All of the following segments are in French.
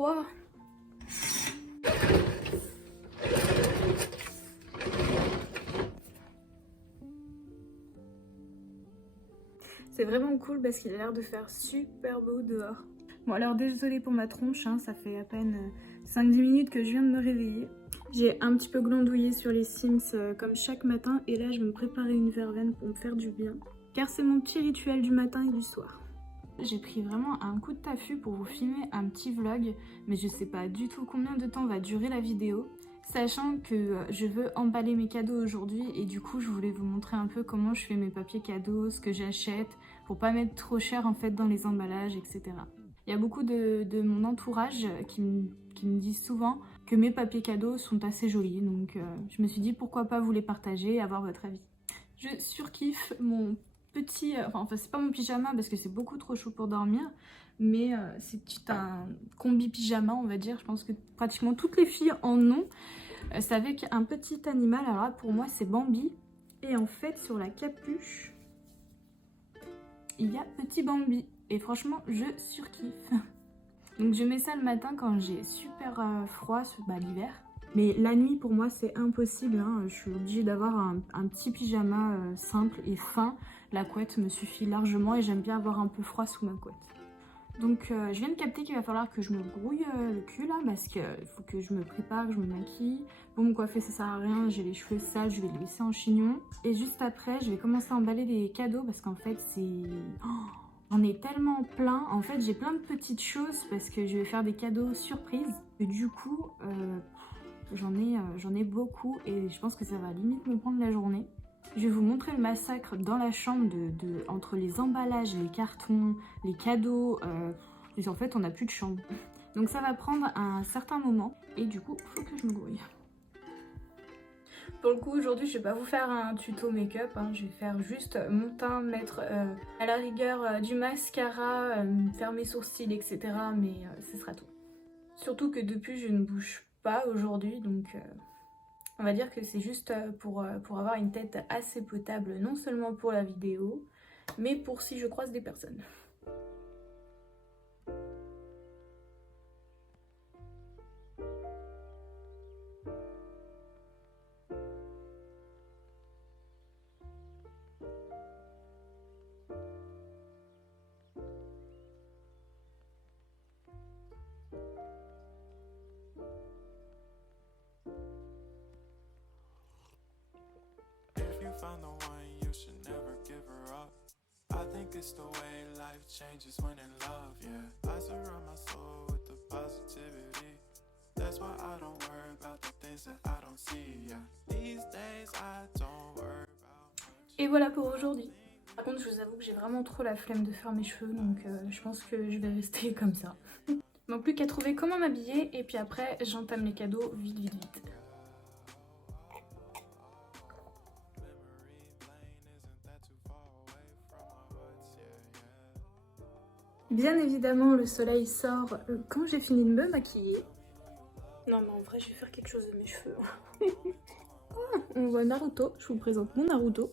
froid. C'est vraiment cool parce qu'il a l'air de faire super beau dehors. Bon alors désolée pour ma tronche, hein, ça fait à peine 5-10 minutes que je viens de me réveiller. J'ai un petit peu glandouillé sur les Sims comme chaque matin et là je vais me préparer une verveine pour me faire du bien. Car c'est mon petit rituel du matin et du soir. J'ai pris vraiment un coup de taffus pour vous filmer un petit vlog, mais je sais pas du tout combien de temps va durer la vidéo. Sachant que je veux emballer mes cadeaux aujourd'hui et du coup je voulais vous montrer un peu comment je fais mes papiers cadeaux, ce que j'achète, pour pas mettre trop cher en fait dans les emballages, etc. Il y a beaucoup de mon entourage qui me disent souvent que mes papiers cadeaux sont assez jolis, donc je me suis dit pourquoi pas vous les partager et avoir votre avis. Je surkiffe mon petit, enfin c'est pas mon pyjama parce que c'est beaucoup trop chaud pour dormir, mais c'est un combi pyjama on va dire, je pense que pratiquement toutes les filles en ont. C'est avec un petit animal, alors là pour moi c'est Bambi, et en fait sur la capuche il y a petit Bambi, et franchement je surkiffe. Donc je mets ça le matin quand j'ai super froid, l'hiver. Mais la nuit pour moi c'est impossible, hein. Je suis obligée d'avoir un petit pyjama simple et fin. La couette me suffit largement et j'aime bien avoir un peu froid sous ma couette. Donc je viens de capter qu'il va falloir que je me grouille le cul là parce qu'il faut que je me prépare, que je me maquille. Pour me coiffer ça sert à rien, j'ai les cheveux sales, je vais les laisser en chignon. Et juste après je vais commencer à emballer les cadeaux parce qu'en fait c'est... J'en ai tellement plein, en fait j'ai plein de petites choses parce que je vais faire des cadeaux surprises. Et du coup j'en ai beaucoup et je pense que ça va limite me prendre la journée. Je vais vous montrer le massacre dans la chambre entre les emballages, les cartons, les cadeaux. Et en fait on n'a plus de chambre. Donc ça va prendre un certain moment et du coup il faut que je me grouille. Pour le coup aujourd'hui je vais pas vous faire un tuto make-up, hein. Je vais faire juste mon teint, mettre à la rigueur du mascara, faire mes sourcils etc. Mais ce sera tout. Surtout que depuis je ne bouge pas aujourd'hui donc on va dire que c'est juste pour avoir une tête assez potable, non seulement pour la vidéo mais pour si je croise des personnes. Found the one, you should never give her up. I think it's the way life changes when in love, yeah. I surround my soul with the positivity. That's why I don't worry about the things that I don't see, yeah. These days I don't worry about much. Et voilà pour aujourd'hui. Par contre je vous avoue que j'ai vraiment trop la flemme de faire mes cheveux donc je pense que je vais rester comme ça. Donc plus qu'à trouver comment m'habiller et puis après j'entame les cadeaux vite vite vite. Bien évidemment le soleil sort quand j'ai fini de me maquiller. Non mais en vrai je vais faire quelque chose de mes cheveux. On voit Naruto, je vous présente mon Naruto.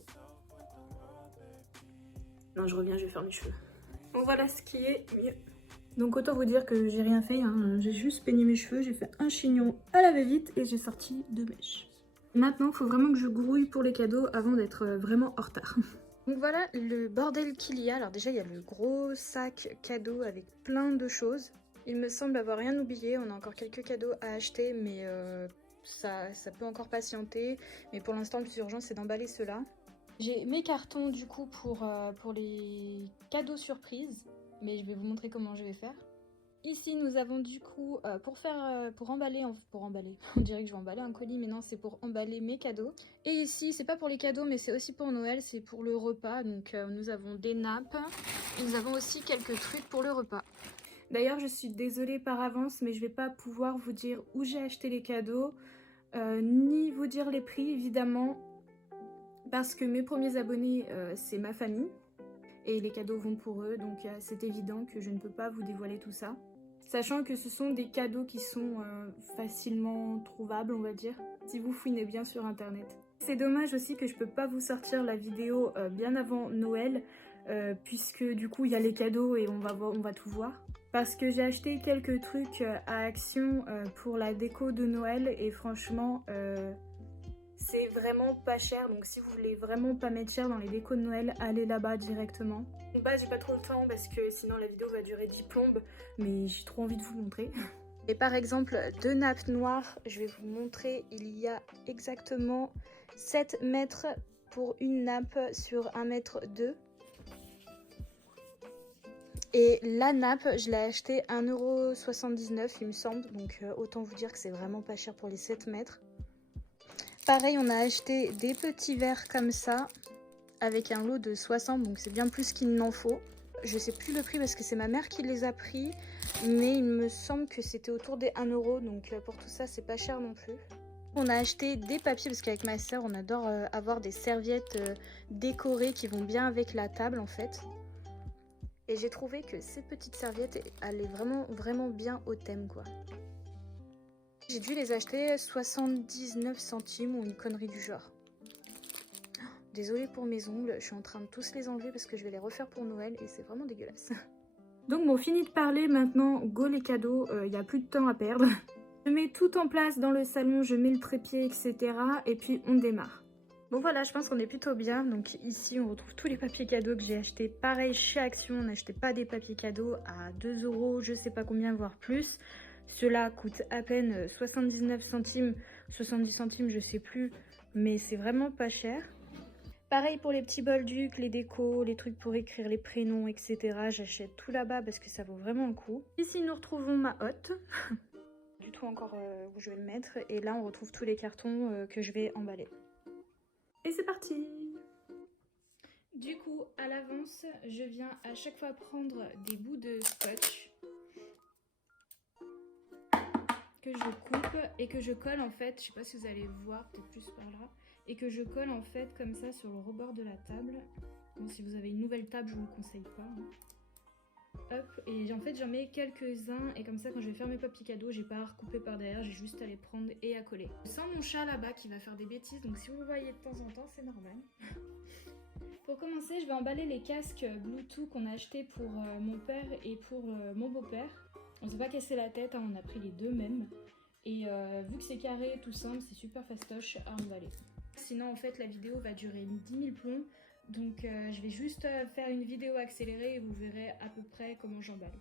Non je reviens, je vais faire mes cheveux. Bon voilà ce qui est mieux. Donc autant vous dire que j'ai rien fait, hein. J'ai juste peigné mes cheveux, j'ai fait un chignon à la va-vite et j'ai sorti 2 mèches. Maintenant il faut vraiment que je grouille pour les cadeaux avant d'être vraiment en retard. Donc voilà le bordel qu'il y a. Alors déjà il y a le gros sac cadeau avec plein de choses. Il me semble avoir rien oublié, on a encore quelques cadeaux à acheter mais ça peut encore patienter. Mais pour l'instant le plus urgent c'est d'emballer ceux-là. J'ai mes cartons du coup pour les cadeaux surprises. Mais je vais vous montrer comment je vais faire. Ici nous avons du coup pour emballer, on dirait que je vais emballer un colis mais non c'est pour emballer mes cadeaux. Et ici c'est pas pour les cadeaux mais c'est aussi pour Noël, c'est pour le repas. Donc nous avons des nappes et nous avons aussi quelques trucs pour le repas. D'ailleurs je suis désolée par avance mais je vais pas pouvoir vous dire où j'ai acheté les cadeaux, ni vous dire les prix évidemment. Parce que mes premiers abonnés c'est ma famille. Et les cadeaux vont pour eux, donc c'est évident que je ne peux pas vous dévoiler tout ça. Sachant que ce sont des cadeaux qui sont facilement trouvables, on va dire, si vous fouinez bien sur internet. C'est dommage aussi que je peux pas vous sortir la vidéo bien avant Noël, puisque du coup il y a les cadeaux et on va tout voir. parce que j'ai acheté quelques trucs à Action pour la déco de Noël et franchement c'est vraiment pas cher, donc si vous voulez vraiment pas mettre cher dans les décos de Noël, allez là-bas directement. Donc bah j'ai pas trop le temps parce que sinon la vidéo va durer 10 plombes, mais j'ai trop envie de vous montrer. Et par exemple, 2 nappes noires, je vais vous montrer, il y a exactement 7 mètres pour une nappe sur 1,2 m. Et la nappe, je l'ai achetée 1,79 € il me semble, donc autant vous dire que c'est vraiment pas cher pour les 7 mètres. Pareil, on a acheté des petits verres comme ça, avec un lot de 60, donc c'est bien plus qu'il n'en faut. Je sais plus le prix parce que c'est ma mère qui les a pris, mais il me semble que c'était autour des 1 €, donc pour tout ça, c'est pas cher non plus. On a acheté des papiers parce qu'avec ma soeur, on adore avoir des serviettes décorées qui vont bien avec la table en fait. Et j'ai trouvé que ces petites serviettes allaient vraiment bien au thème quoi. J'ai dû les acheter 79 centimes ou une connerie du genre. Désolée pour mes ongles, je suis en train de tous les enlever parce que je vais les refaire pour Noël et c'est vraiment dégueulasse. Donc bon, fini de parler, maintenant go les cadeaux, il n'y a plus de temps à perdre. Je mets tout en place dans le salon, je mets le trépied, etc. Et puis on démarre. Bon voilà, je pense qu'on est plutôt bien. Donc ici, on retrouve tous les papiers cadeaux que j'ai achetés. Pareil, chez Action, on n'achetait pas des papiers cadeaux à 2 €, je sais pas combien, voire plus. Cela coûte à peine 79 centimes, 70 centimes, je sais plus. Mais c'est vraiment pas cher. Pareil pour les petits bolducs, les décos, les trucs pour écrire les prénoms, etc. J'achète tout là-bas parce que ça vaut vraiment le coup. Ici, nous retrouvons ma hotte. Du tout encore où je vais le mettre. Et là, on retrouve tous les cartons que je vais emballer. Et c'est parti! Du coup, à l'avance, je viens à chaque fois prendre des bouts de scotch que je coupe et que je colle en fait, je sais pas si vous allez voir, peut-être plus par là, et que je colle en fait comme ça sur le rebord de la table. Bon, si vous avez une nouvelle table, je vous le conseille pas. Hein. Hop, et en fait j'en mets quelques-uns et comme ça quand je vais faire mes papiers cadeaux, j'ai pas à recouper par derrière, j'ai juste à les prendre et à coller. Je sens mon chat là-bas qui va faire des bêtises, donc si vous le voyez de temps en temps, c'est normal. Pour commencer, je vais emballer les casques Bluetooth qu'on a achetés pour mon père et pour mon beau-père. On s'est pas cassé la tête, hein, on a pris les deux mêmes. Et vu que c'est carré, tout simple, c'est super fastoche à emballer. Sinon en fait la vidéo va durer 10 000 plombs. Donc je vais juste faire une vidéo accélérée et vous verrez à peu près comment j'emballe.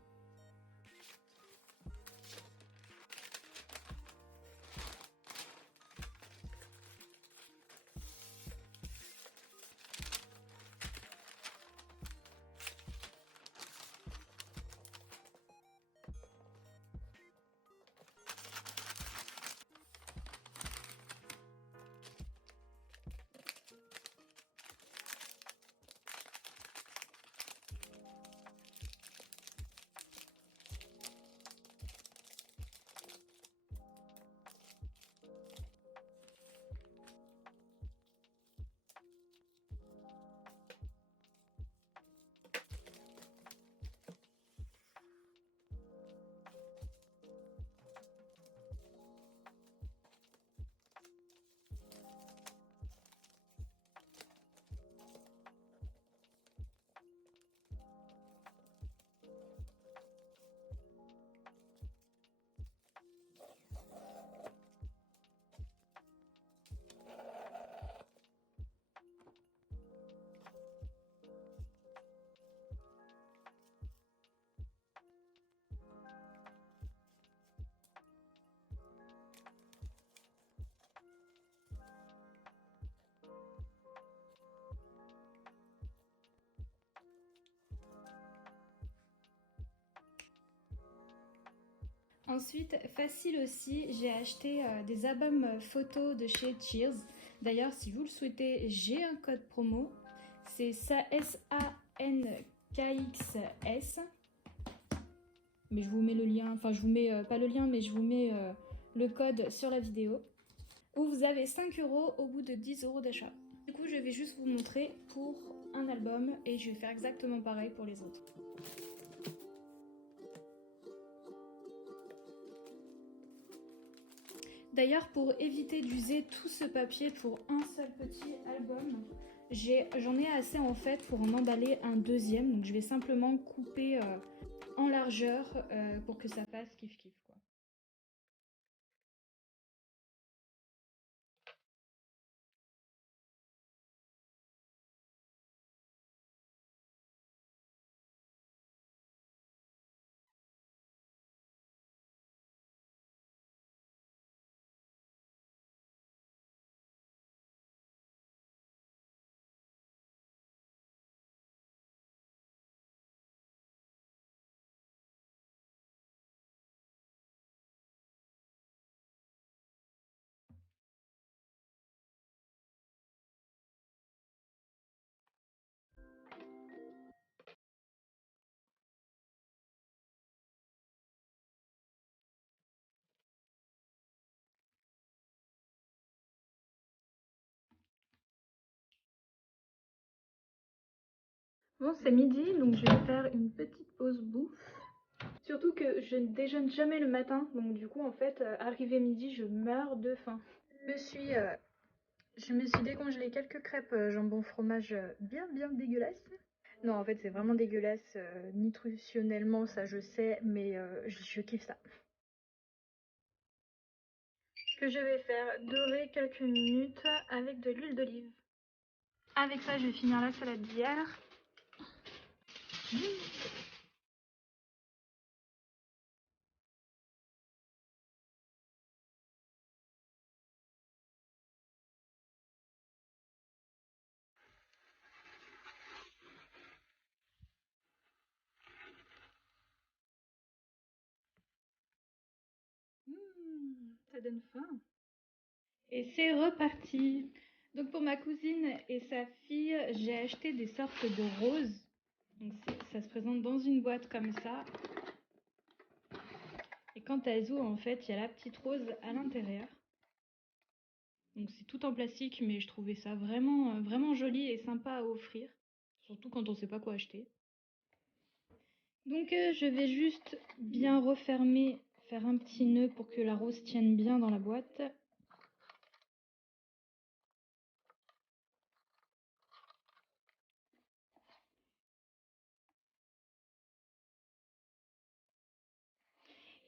Ensuite, facile aussi, j'ai acheté des albums photos de chez Cheers. D'ailleurs, si vous le souhaitez, j'ai un code promo. C'est SANKXS. Mais je vous mets le lien, enfin je vous mets pas le lien, mais je vous mets le code sur la vidéo. Où vous avez 5 € au bout de 10 € d'achat. Du coup, je vais juste vous montrer pour un album et je vais faire exactement pareil pour les autres. D'ailleurs, pour éviter d'user tout ce papier pour un seul petit album, j'en ai assez en fait pour en emballer un deuxième. Donc je vais simplement couper en largeur pour que ça fasse kiff kiff quoi. Bon, c'est midi, donc je vais faire une petite pause bouffe. Surtout que je ne déjeune jamais le matin, donc du coup, en fait, arrivé midi, je meurs de faim. Je me suis décongelé quelques crêpes jambon fromage bien dégueulasses. Non, en fait, c'est vraiment dégueulasse nutritionnellement, ça je sais, mais je kiffe ça. Que je vais faire dorer quelques minutes avec de l'huile d'olive. Avec ça, je vais finir la salade d'hier. Ça donne faim. Et c'est reparti. Donc pour ma cousine et sa fille, j'ai acheté des sortes de roses. Donc ça se présente dans une boîte comme ça. Et quand elles ouvrent, en fait, il y a la petite rose à l'intérieur. Donc c'est tout en plastique, mais je trouvais ça vraiment joli et sympa à offrir. Surtout quand on sait pas quoi acheter. Donc je vais juste bien refermer, faire un petit nœud pour que la rose tienne bien dans la boîte.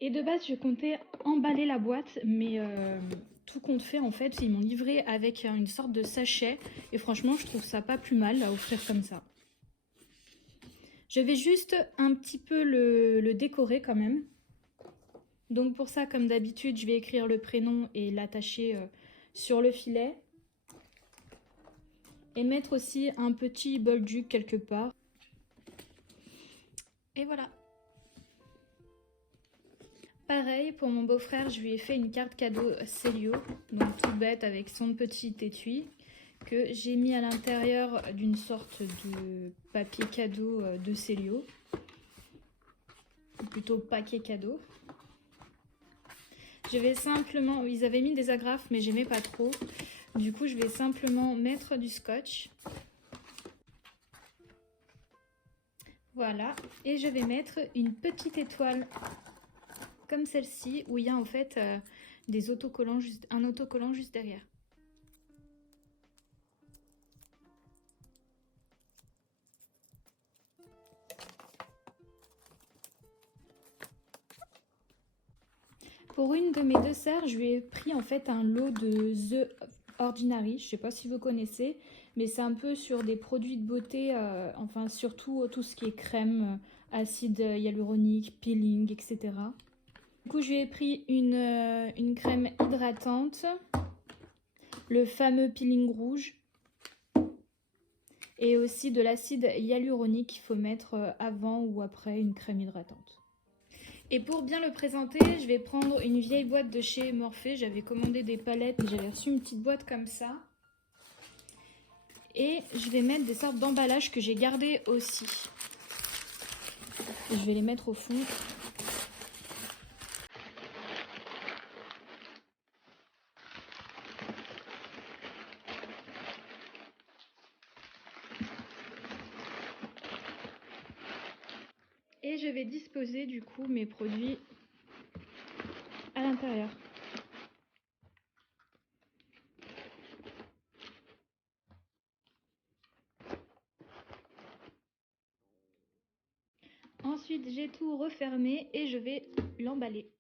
Et de base, je comptais emballer la boîte, mais tout compte fait, en fait, ils m'ont livré avec une sorte de sachet. Et franchement, je trouve ça pas plus mal à offrir comme ça. Je vais juste un petit peu le décorer quand même. Donc pour ça, comme d'habitude, je vais écrire le prénom et l'attacher sur le filet. Et mettre aussi un petit bolduc quelque part. Et voilà. Pareil, pour mon beau-frère, je lui ai fait une carte cadeau Célio, donc tout bête avec son petit étui, que j'ai mis à l'intérieur d'une sorte de papier cadeau de Célio, ou plutôt paquet cadeau. Je vais simplement, ils avaient mis des agrafes mais j'aimais pas trop, du coup je vais simplement mettre du scotch. Voilà, et je vais mettre une petite étoile comme celle-ci, où il y a en fait des autocollants, un autocollant juste derrière. Pour une de mes deux sœurs, je lui ai pris en fait un lot de The Ordinary, je sais pas si vous connaissez, mais c'est un peu sur des produits de beauté, enfin surtout tout ce qui est crème, acide hyaluronique, peeling, etc. Du coup, je lui ai pris une crème hydratante, le fameux peeling rouge, et aussi de l'acide hyaluronique qu'il faut mettre avant ou après une crème hydratante. Et pour bien le présenter, je vais prendre une vieille boîte de chez Morphe. J'avais commandé des palettes et j'avais reçu une petite boîte comme ça. Et je vais mettre des sortes d'emballages que j'ai gardés aussi. Et je vais les mettre au fond. Et je vais disposer du coup mes produits à l'intérieur. Ensuite, j'ai tout refermé et je vais l'emballer.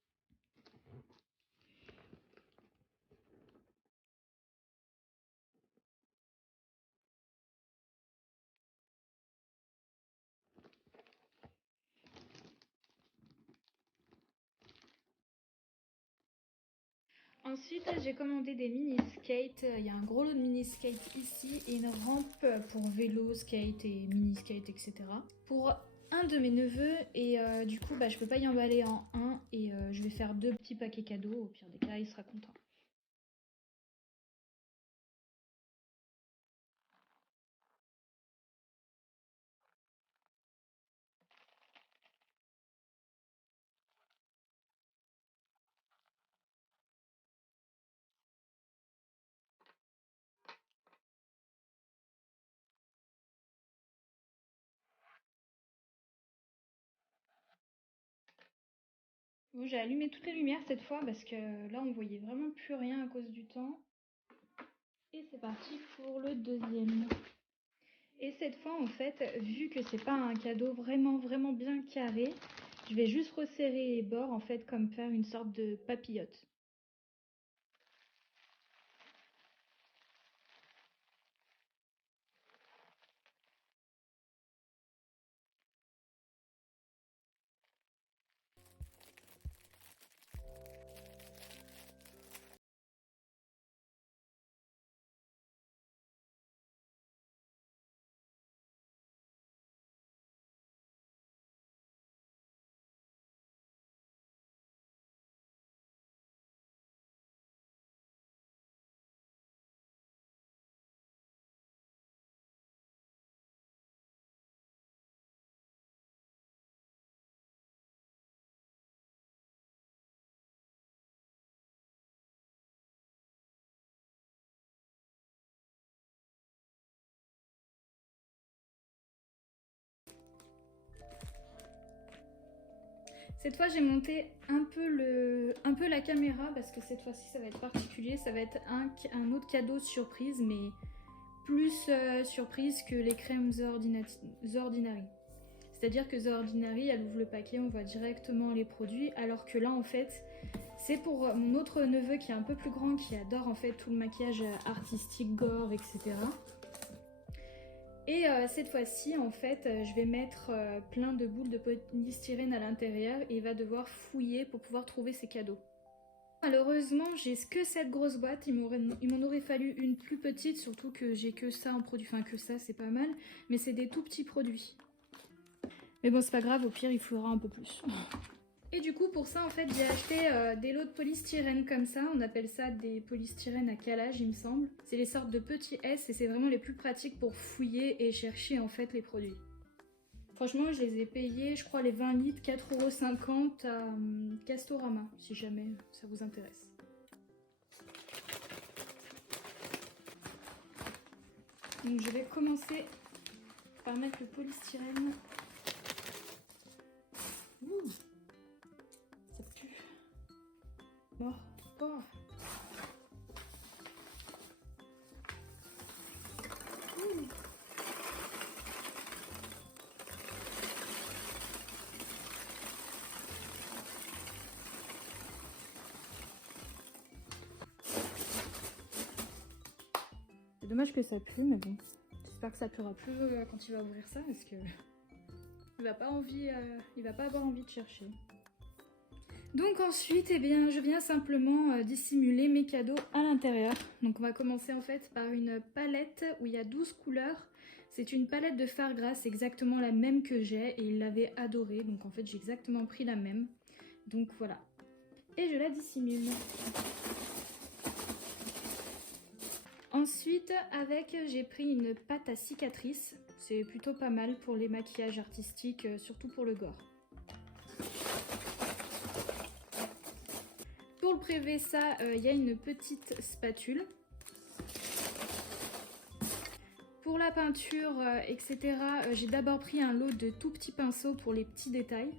Ensuite, j'ai commandé des mini-skates. Il y a un gros lot de mini-skates ici et une rampe pour vélo, skate et mini-skate, etc. Pour un de mes neveux et du coup, je peux pas y emballer en un et je vais faire 2 petits paquets cadeaux. Au pire des cas, il sera content. Bon, j'ai allumé toutes les lumières cette fois parce que là, on voyait vraiment plus rien à cause du temps. Et c'est parti pour le deuxième. Et cette fois, en fait, vu que c'est pas un cadeau vraiment bien carré, je vais juste resserrer les bords, en fait, comme faire une sorte de papillote. Cette fois, j'ai monté un peu la caméra parce que cette fois-ci, ça va être particulier. Ça va être un autre cadeau surprise, mais plus surprise que les crèmes The Ordinary. C'est-à-dire que The Ordinary, elle ouvre le paquet, on voit directement les produits, alors que là, en fait, c'est pour mon autre neveu qui est un peu plus grand, qui adore en fait tout le maquillage artistique, gore, etc. Et cette fois-ci, en fait, je vais mettre plein de boules de polystyrène à l'intérieur et il va devoir fouiller pour pouvoir trouver ses cadeaux. Malheureusement, j'ai que cette grosse boîte, il m'en aurait fallu une plus petite, surtout que j'ai que ça en produit, enfin que ça, c'est pas mal, mais c'est des tout petits produits. Mais bon, c'est pas grave, au pire, il fouillera un peu plus. Et du coup, pour ça, en fait, j'ai acheté des lots de polystyrène comme ça. On appelle ça des polystyrènes à calage, il me semble. C'est les sortes de petits S et c'est vraiment les plus pratiques pour fouiller et chercher, en fait, les produits. Franchement, je les ai payés, je crois, les 20 litres, 4,50 € à Castorama, si jamais ça vous intéresse. Donc, je vais commencer par mettre le polystyrène. Ouh. Ça pue. Oh, oh. C'est dommage que ça pue, mais bon. J'espère que ça puera plus quand il va ouvrir ça, parce que il va pas avoir envie de chercher. Donc ensuite, eh bien, je viens simplement dissimuler mes cadeaux à l'intérieur. Donc on va commencer en fait par une palette où il y a 12 couleurs. C'est une palette de Fargras, c'est exactement la même que j'ai et il l'avait adorée. Donc en fait, j'ai exactement pris la même. Donc voilà. Et je la dissimule. Ensuite, j'ai pris une pâte à cicatrice. C'est plutôt pas mal pour les maquillages artistiques, surtout pour le gore. Pour le prélever ça, il y a une petite spatule. Pour la peinture, etc., j'ai d'abord pris un lot de tout petits pinceaux pour les petits détails.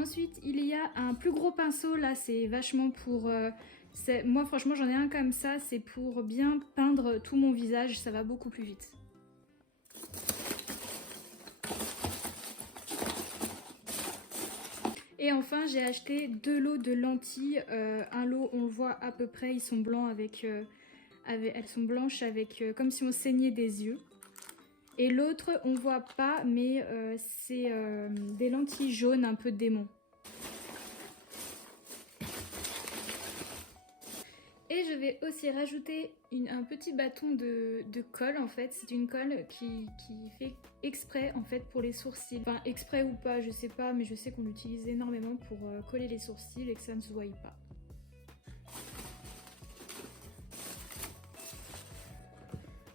Ensuite, il y a un plus gros pinceau, là c'est vachement pour... moi franchement j'en ai un comme ça, c'est pour bien peindre tout mon visage, ça va beaucoup plus vite. Et enfin j'ai acheté 2 lots de lentilles, un lot on le voit à peu près, ils sont blancs elles sont blanches avec comme si on saignait des yeux. Et l'autre on voit pas mais c'est des lentilles jaunes un peu démon. Et je vais aussi rajouter un petit bâton de colle en fait. C'est une colle qui fait exprès en fait pour les sourcils. Enfin exprès ou pas, je sais pas, mais je sais qu'on l'utilise énormément pour coller les sourcils et que ça ne se voie pas.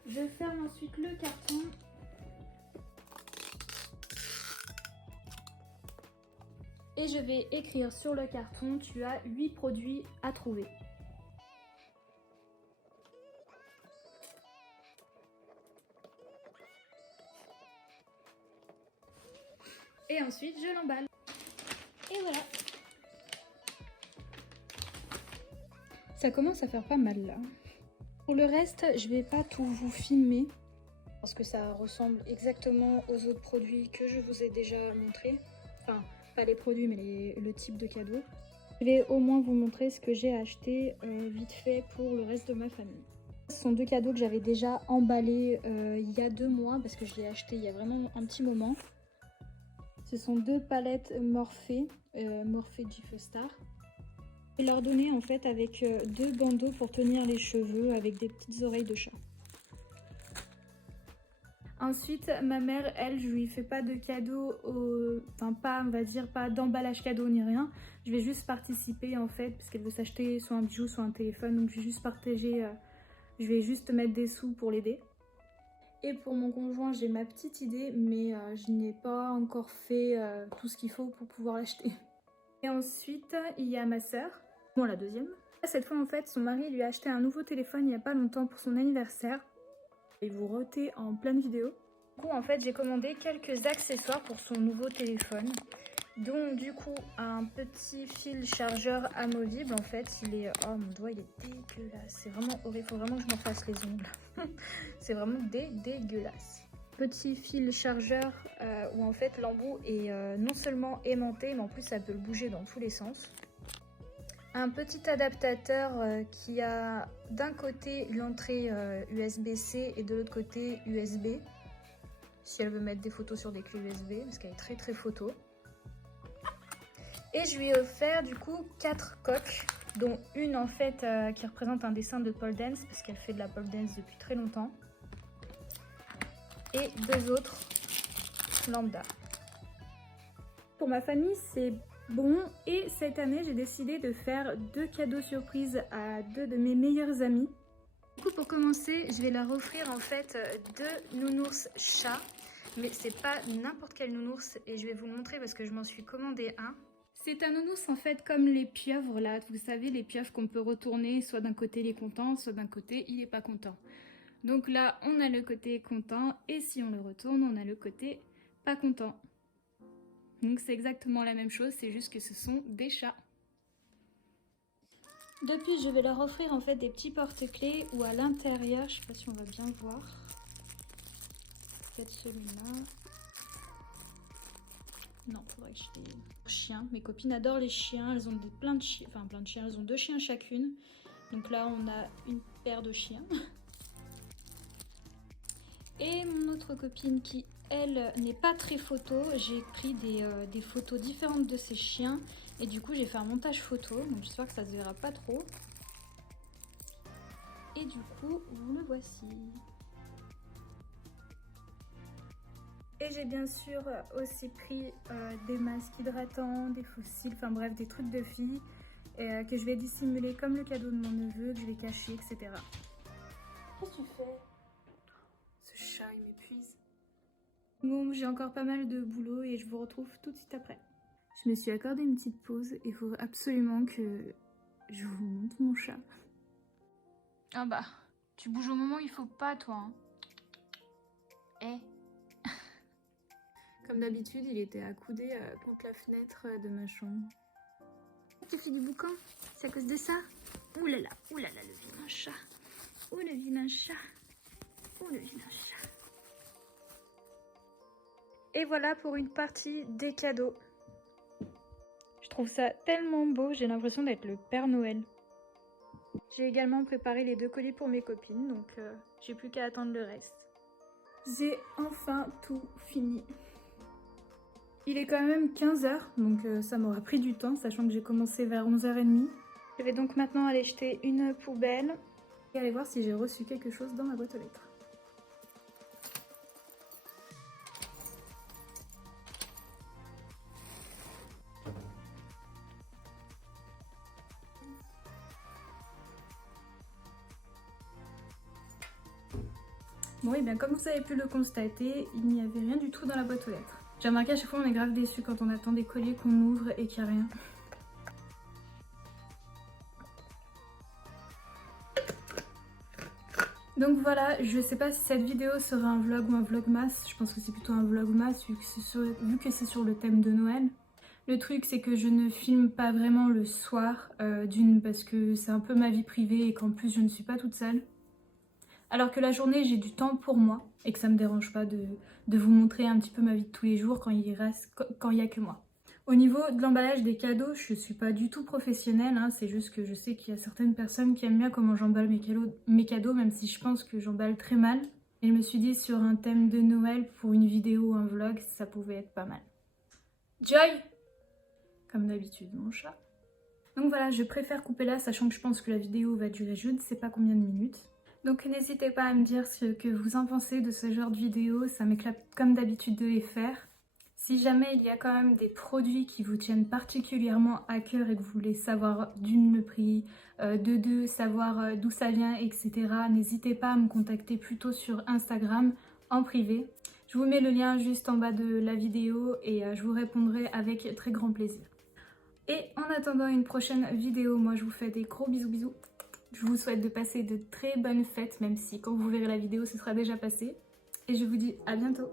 Je ferme ensuite le carton. Et je vais écrire sur le carton, tu as 8 produits à trouver. Et ensuite, je l'emballe. Et voilà. Ça commence à faire pas mal là. Pour le reste, je vais pas tout vous filmer. Parce que ça ressemble exactement aux autres produits que je vous ai déjà montrés. Enfin, pas les produits, mais le type de cadeau. Je vais au moins vous montrer ce que j'ai acheté vite fait pour le reste de ma famille. Ce sont 2 cadeaux que j'avais déjà emballés il y a 2 mois. Parce que je l'ai acheté il y a vraiment un petit moment. Ce sont 2 palettes Morphe, Morphe Jiffle Star. Et leur donner en fait avec 2 bandeaux pour tenir les cheveux avec des petites oreilles de chat. Ensuite, ma mère, elle, je lui fais pas de cadeau, enfin pas, on va dire, pas d'emballage cadeau ni rien. Je vais juste participer en fait, parce qu'elle veut s'acheter soit un bijou, soit un téléphone. Donc je vais juste partager, je vais juste mettre des sous pour l'aider. Et pour mon conjoint, j'ai ma petite idée, mais je n'ai pas encore fait tout ce qu'il faut pour pouvoir l'acheter. Et ensuite, il y a ma sœur, bon la deuxième. Cette fois, en fait, son mari lui a acheté un nouveau téléphone il n'y a pas longtemps pour son anniversaire. Et vous rotez en pleine vidéo. Du coup, en fait, j'ai commandé quelques accessoires pour son nouveau téléphone. Donc, du coup, un petit fil chargeur amovible. En fait, il est... Oh, mon doigt, il est dégueulasse. C'est vraiment horrible. Il faut vraiment que je m'en fasse les ongles. C'est vraiment dégueulasse. Petit fil chargeur où, en fait, l'embout est non seulement aimanté, mais en plus, ça peut le bouger dans tous les sens. Un petit adaptateur qui a d'un côté l'entrée USB-C et de l'autre côté USB. Si elle veut mettre des photos sur des clés USB, parce qu'elle est très photo. Et je lui ai offert du coup 4 coques, dont une en fait qui représente un dessin de pole dance, parce qu'elle fait de la pole dance depuis très longtemps. Et 2 autres lambda. Pour ma famille, c'est bon, et cette année j'ai décidé de faire 2 cadeaux surprises à 2 de mes meilleurs amis. Du coup, pour commencer, je vais leur offrir en fait 2 nounours chats, mais c'est pas n'importe quel nounours et je vais vous le montrer parce que je m'en suis commandé un. C'est un nounours en fait comme les pieuvres là, vous savez les pieuvres qu'on peut retourner, soit d'un côté il est content, soit d'un côté il est pas content. Donc là on a le côté content et si on le retourne on a le côté pas content. Donc c'est exactement la même chose, c'est juste que ce sont des chats. De plus, je vais leur offrir en fait des petits porte-clés où à l'intérieur, je sais pas si on va bien voir, peut-être celui-là. Non, faudrait que je les chiens. Mes copines adorent les chiens, elles ont plein de chiens, enfin plein de chiens, elles ont 2 chiens chacune. Donc là, on a une paire de chiens. Et mon autre copine qui, elle, n'est pas très photo, j'ai pris des photos différentes de ses chiens. Et du coup, j'ai fait un montage photo, donc j'espère que ça se verra pas trop. Et du coup, vous le voici. Et j'ai bien sûr aussi pris des masques hydratants, des fossiles, enfin bref, des trucs de filles que je vais dissimuler comme le cadeau de mon neveu, que je vais cacher, etc. Qu'est-ce que tu fais? Ce chat, il m'épuise. Bon, j'ai encore pas mal de boulot et je vous retrouve tout de suite après. Je me suis accordé une petite pause et il faut absolument que je vous montre mon chat. Ah bah, tu bouges au moment où il faut pas, toi. Hein. Eh. Comme d'habitude, il était accoudé contre la fenêtre de ma chambre. Tu fais du boucan? C'est à cause de ça? Ouh là là, le vilain chat. Oh le vilain chat. Oh le vilain chat. Et voilà pour une partie des cadeaux. Je trouve ça tellement beau, j'ai l'impression d'être le Père Noël. J'ai également préparé les 2 colis pour mes copines, donc j'ai plus qu'à attendre le reste. J'ai enfin tout fini. Il est quand même 15h, donc ça m'aura pris du temps, sachant que j'ai commencé vers 11h30. Je vais donc maintenant aller jeter une poubelle et aller voir si j'ai reçu quelque chose dans ma boîte aux lettres. Bon, et bien comme vous avez pu le constater, il n'y avait rien du tout dans la boîte aux lettres. J'ai remarqué à chaque fois on est grave déçus quand on attend des colis qu'on ouvre et qu'il n'y a rien. Donc voilà, je sais pas si cette vidéo sera un vlog ou un vlogmas, je pense que c'est plutôt un vlogmas vu que c'est sur le thème de Noël. Le truc c'est que je ne filme pas vraiment le soir, d'une parce que c'est un peu ma vie privée et qu'en plus je ne suis pas toute seule. Alors que la journée j'ai du temps pour moi et que ça me dérange pas de vous montrer un petit peu ma vie de tous les jours quand il y a que moi. Au niveau de l'emballage des cadeaux, je suis pas du tout professionnelle, hein, c'est juste que je sais qu'il y a certaines personnes qui aiment bien comment j'emballe mes cadeaux, même si je pense que j'emballe très mal. Et je me suis dit sur un thème de Noël pour une vidéo ou un vlog, ça pouvait être pas mal. Joy! Comme d'habitude, mon chat. Donc voilà, je préfère couper là, sachant que je pense que la vidéo va durer je ne sais pas combien de minutes. Donc n'hésitez pas à me dire ce que vous en pensez de ce genre de vidéo, ça m'éclate comme d'habitude de les faire. Si jamais il y a quand même des produits qui vous tiennent particulièrement à cœur et que vous voulez savoir d'une le prix, de deux savoir d'où ça vient, etc. N'hésitez pas à me contacter plutôt sur Instagram en privé. Je vous mets le lien juste en bas de la vidéo et je vous répondrai avec très grand plaisir. Et en attendant une prochaine vidéo, moi je vous fais des gros bisous. Je vous souhaite de passer de très bonnes fêtes, même si quand vous verrez la vidéo ce sera déjà passé. Et je vous dis à bientôt.